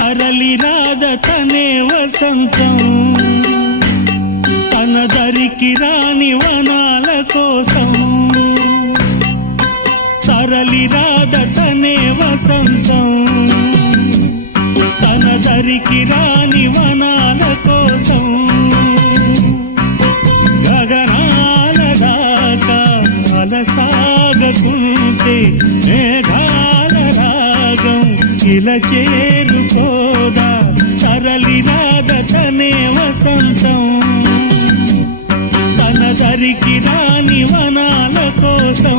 తరలి రాద తనే వసంతం తన దరికి రాని వనాల కోసం తరలి రాద తనే వసంతం తన దరికి రాని వనాల కోసం గగనాల దాకా అలసాగకుంటే మేఘాల రాగం ఇలా చేరుకోదా తరలి రాద తనే వసంతం తన దరికి రాని వనాల కోసం